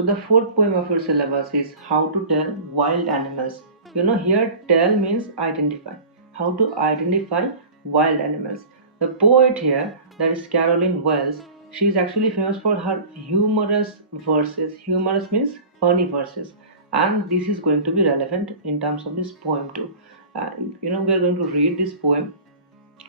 So the fourth poem of your syllabus is how to tell wild animals. Here tell means identify. How to identify wild animals. The poet here, that is Caroline Wells, she is actually famous for her humorous verses. Humorous means funny verses, and this is going to be relevant in terms of this poem too. We are going to read this poem,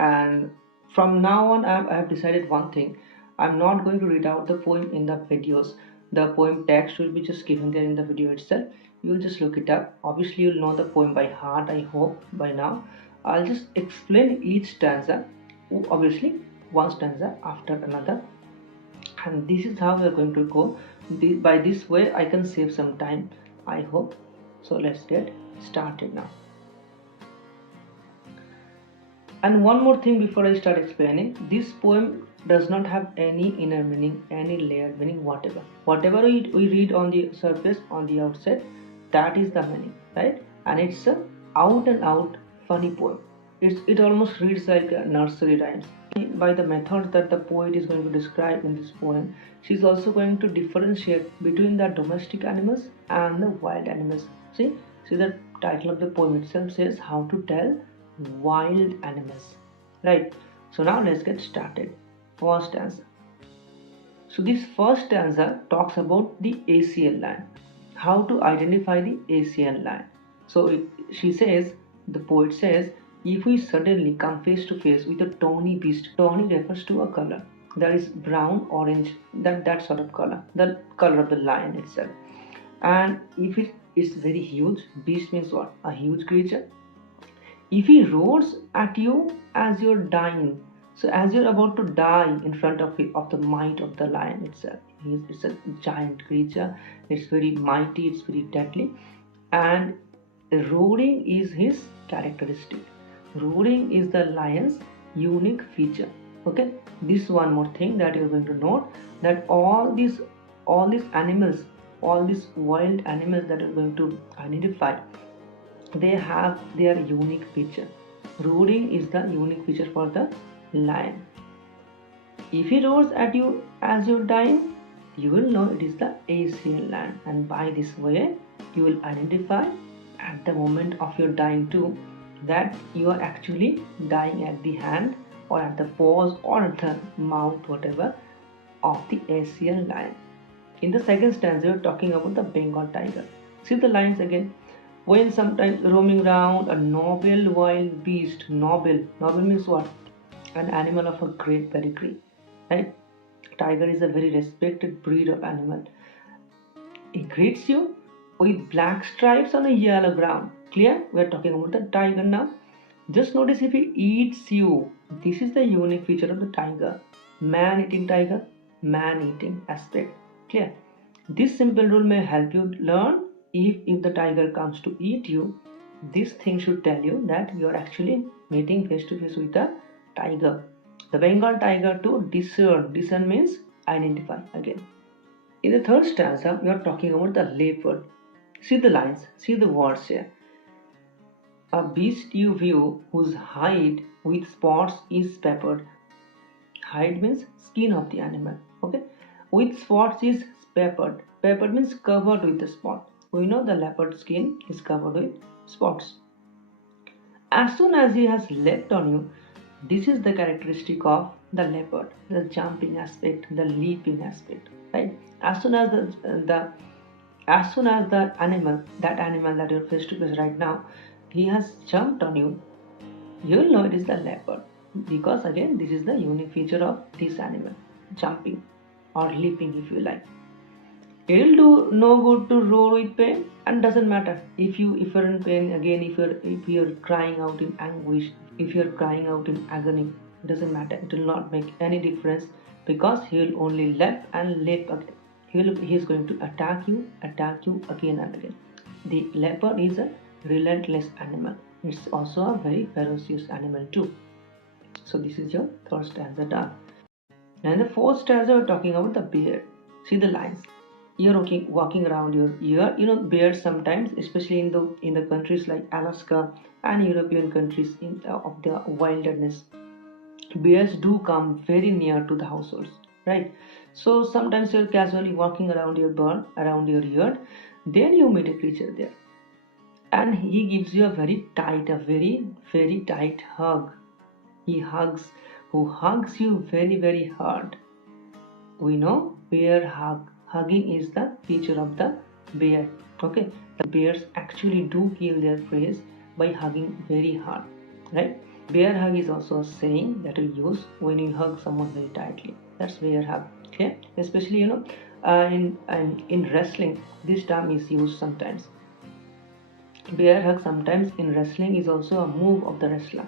and from now on I have decided one thing. I'm not going to read out the poem in the videos. The poem text will be just given there in the video itself. You'll just look it up. Obviously you'll know the poem by heart, I hope by now. I'll just explain each stanza, obviously one stanza after another, and this is how we are going to go. By this way I can save some time, I hope. So let's get started now. And one more thing before I start explaining, this poem does not have any inner meaning, any layered meaning, whatever we read on the surface, on the outset, that is the meaning, right? And it's a out and out funny poem. It almost reads like a nursery rhymes. By the method that the poet is going to describe in this poem, she's also going to differentiate between the domestic animals and the wild animals. See the title of the poem itself says how to tell wild animals, right? So now let's get started. First stanza. So this first stanza talks about the ACL line, how to identify the ACL line. So she says, the poet says, if we suddenly come face to face with a tawny beast, tawny refers to a color that is brown, orange, that sort of color, the color of the lion itself. And if it is very huge, beast means what? A huge creature. If he roars at you as you're dying, so as you're about to die in front of the might of the lion itself, it's a giant creature, it's very mighty, it's very deadly, and roaring is his characteristic. Roaring is the lion's unique feature. Okay, this one more thing that you're going to note, that all these animals, all these wild animals that you're going to identify, they have their unique feature. Roaring is the unique feature for the lion. If he roars at you as you're dying, you will know it is the ACL lion, and by this way you will identify at the moment of your dying too that you are actually dying at the hand or at the paws or at the mouth, whatever, of the ACL lion. In the second stanza, we are talking about the Bengal tiger. See the lines again. When sometimes roaming round a noble wild beast, noble means what? An animal of a great pedigree, right? Tiger is a very respected breed of animal. He greets you with black stripes on a yellow ground. Clear? We are talking about the tiger now. Just notice if he eats you. This is the unique feature of the tiger. Man-eating tiger, man-eating aspect. Clear? This simple rule may help you learn if the tiger comes to eat you. This thing should tell you that you are actually meeting face to face with a tiger. The Bengal tiger to discern. Discern means identify again. In the third stanza, we are talking about the leopard. See the lines, see the words here. A beast you view whose hide with spots is peppered. Hide means skin of the animal. Okay. With spots is peppered. Peppered means covered with the spot. We know the leopard skin is covered with spots. As soon as he has leapt on you, this is the characteristic of the leopard, the jumping aspect, the leaping aspect, right? As soon as the animal that you're face to face right now, he has jumped on you, you'll know it is the leopard, because again this is the unique feature of this animal, jumping or leaping if you like. It'll do no good to roar with pain, and doesn't matter if you're in pain again, if you're crying out in anguish, if you're crying out in agony, it doesn't matter. It will not make any difference, because he will only leap and leap again. He's going to attack you again and again. The leopard is a relentless animal. It's also a very ferocious animal too. So this is your third stanza done. And the fourth stanza, we're talking about the bear. See the lines. You're walking around bears sometimes, especially in the countries like Alaska and European countries of the wilderness, bears do come very near to the households, right? So sometimes you're casually walking around your barn, around your yard, then you meet a creature there, and he gives you a very tight, a very tight hug. He hugs, who hugs you very hard. We know bear hug. Hugging is the feature of the bear. Okay, the bears actually do kill their prey by hugging very hard, right? Bear hug is also a saying that we use when you hug someone very tightly. That's bear hug. Okay, especially in wrestling, this term is used sometimes. Bear hug sometimes in wrestling is also a move of the wrestler,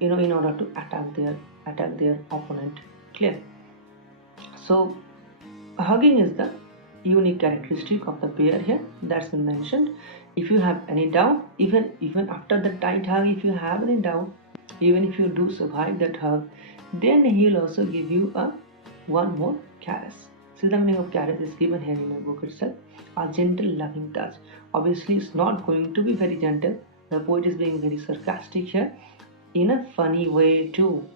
in order to attack their opponent. Clear? So hugging is the unique characteristic of the bear here, that's been mentioned. If you have any doubt, even after the tight hug, if you have any doubt, even if you do survive that hug, then he'll also give you one more caress. See, the meaning of caress is given here in the book itself. A gentle loving touch. Obviously it's not going to be very gentle. The poet is being very sarcastic here, in a funny way too.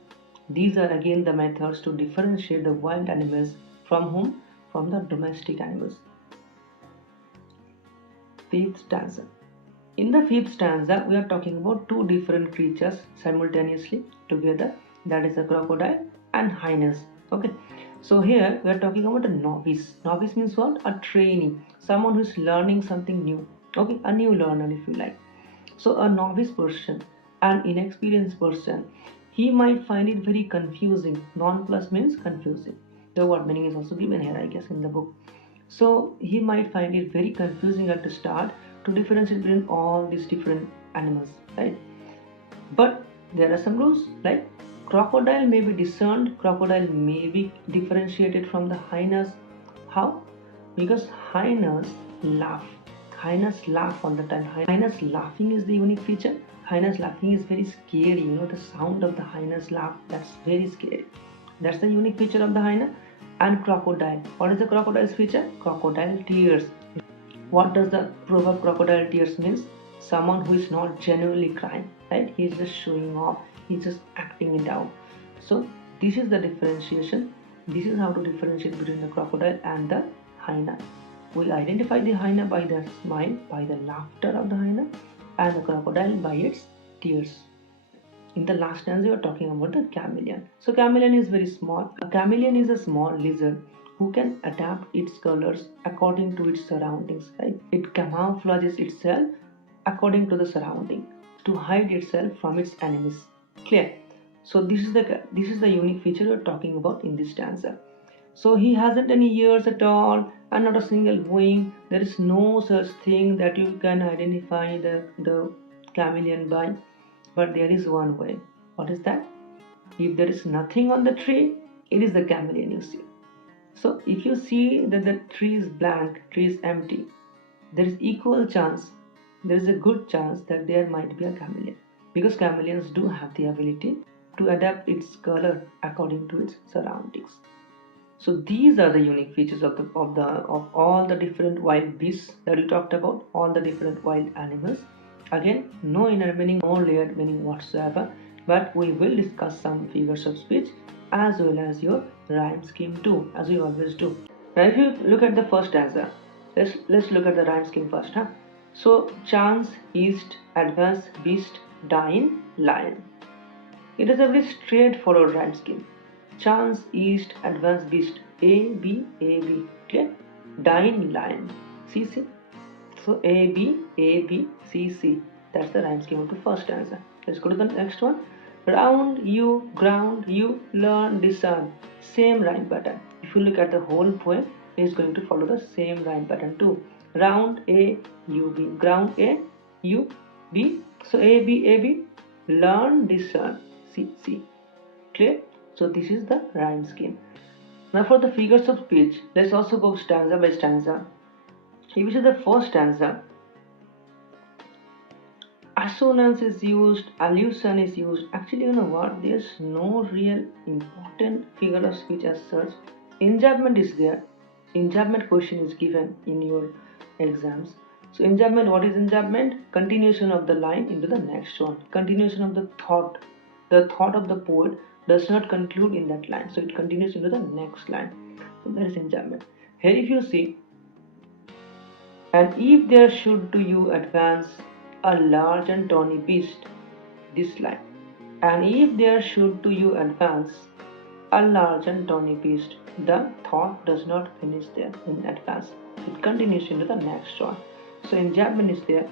These are again the methods to differentiate the wild animals from whom? From the domestic animals. Fifth stanza. In the fifth stanza, we are talking about two different creatures simultaneously together, that is a crocodile and hyenas. Okay, so here we are talking about a novice. Novice means what? A trainee, someone who is learning something new. Okay, a new learner if you like. So a novice person, an inexperienced person, he might find it very confusing. Non plus means confusing. The word meaning is also given here, I guess, in the book. So he might find it very confusing at the start to differentiate between all these different animals, right? But there are some rules, like crocodile may be discerned, crocodile may be differentiated from the hyenas. How? Because hyenas laugh. Hyenas laugh all the time. Hyenas laughing is the unique feature. Hyenas laughing is very scary. The sound of the hyenas laugh, that's very scary. That's the unique feature of the hyena. And crocodile. What is the crocodile's feature? Crocodile tears. What does the proverb crocodile tears means? Someone who is not genuinely crying, right? He's just showing off. He's just acting it out. So this is the differentiation. This is how to differentiate between the crocodile and the hyena. We identify the hyena by the smile, by the laughter of the hyena, and the crocodile by its tears. In the last stanza, we are talking about the chameleon. So chameleon is very small. A chameleon is a small lizard who can adapt its colors according to its surroundings, right? It camouflages itself according to the surrounding to hide itself from its enemies. Clear? So this is the unique feature we are talking about in this stanza. So he hasn't any ears at all and not a single wing. There is no such thing that you can identify the chameleon by. But there is one way. What is that? If there is nothing on the tree, it is the chameleon you see. So if you see that the tree is blank, tree is empty, there is equal chance, there is a good chance that there might be a chameleon. Because chameleons do have the ability to adapt its color according to its surroundings. So these are the unique features of all the different wild beasts that we talked about, all the different wild animals. Again, no inner meaning, no layered meaning whatsoever, but we will discuss some figures of speech as well as your rhyme scheme too, as we always do. Now if you look at the first stanza, let's look at the rhyme scheme first. So chance, east, advance, beast, dine, lion. It is a very straightforward rhyme scheme. Chance, east, advance, beast, A, B, clear? Dine, lion, C. So A, B, C. That's the rhyme scheme of the first stanza. Let's go to the next one. Round, you, ground, you, learn, discern. Same rhyme pattern. If you look at the whole poem, it is going to follow the same rhyme pattern too. Round, A, U, B. Ground, A, U, B. So A, B, learn, discern, C. Clear? So this is the rhyme scheme. Now for the figures of speech, let's also go stanza by stanza. If you see the first stanza, assonance is used, allusion is used. Actually, you know what? There's no real important figure of speech as such. Enjambment is there. Enjambment question is given in your exams. So enjambment, what is enjambment? Continuation of the line into the next one. Continuation of the thought. The thought of the poet does not conclude in that line. So it continues into the next line. So that is enjambment. Here if you see, and if there should to you advance a large and tawny beast, this line, and if there should to you advance a large and tawny beast, the thought does not finish there in advance. It continues into the next one. So enjambment is there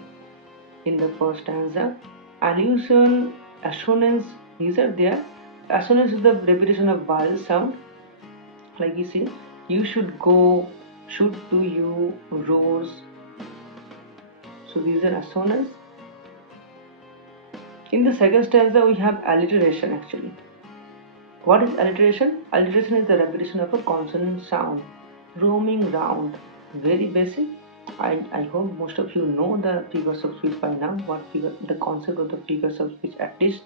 in the first stanza. Allusion, assonance, these are there. Assonance is the repetition of vowel sound. Like you see, you should go, should to you, rose. So these are assonance. In the second stanza, we have alliteration actually. What is alliteration? Alliteration is the repetition of a consonant sound, roaming round. Very basic. I hope most of you know the figures of speech by now. The concept of the figures of speech at least.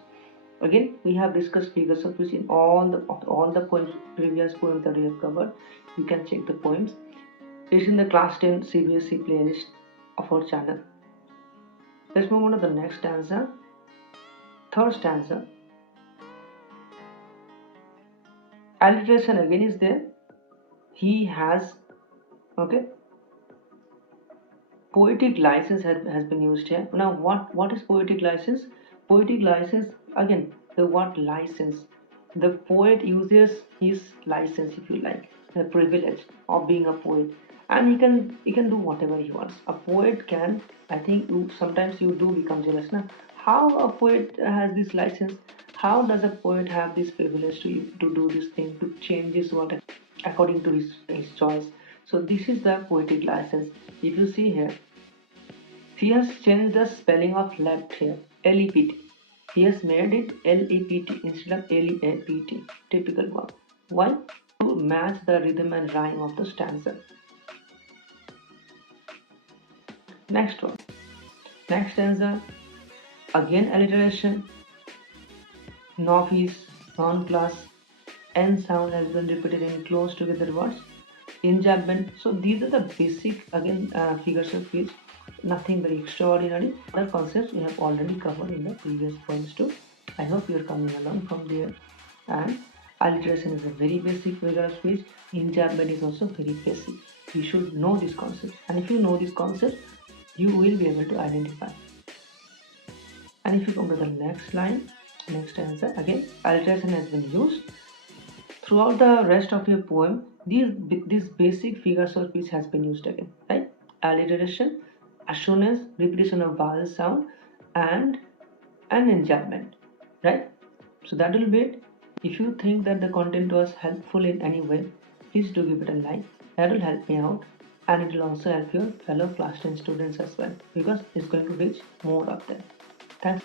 Again, we have discussed figures of speech in all the poems, previous poems that we have covered. You can check the poems. It's in the class 10 CBSE playlist of our channel. Let's move on to the next stanza. Third stanza. Alliteration again is there. He has, okay. Poetic license has been used here. Now what is poetic license? Poetic license, again, the word license. The poet uses his license, if you like, the privilege of being a poet, and he can do whatever he wants. A poet can, I think sometimes you do become jealous now. How a poet has this license? How does a poet have this privilege to do this thing, to change his word according to his choice? So this is the poetic license. If you see here, he has changed the spelling of left here, L-E-P-T. He has made it L-E-P-T instead of L-E-A-P-T. Typical one. Why? To match the rhythm and rhyme of the stanza. Next one. Next stanza. Again alliteration. Novice, non-class, N sound has been repeated in close together words. Enjambment. So these are the basic figures of speech. Nothing very extraordinary. Other concepts we have already covered in the previous points too. I hope you are coming along from there. And alliteration is a very basic figure of speech. Enjambment is also very basic. You should know this concept, and if you know this concept, you will be able to identify. And if you come to the next line, next stanza, again alliteration has been used throughout the rest of your poem. These basic figures of speech has been used again, right? Alliteration, assonance, repetition of vowel sound, and an enjambment, right? So that will be it. If you think that the content was helpful in any way, please do give it a like. That will help me out, and it will also help your fellow class 10 students as well, because it's going to reach more of them. Thanks.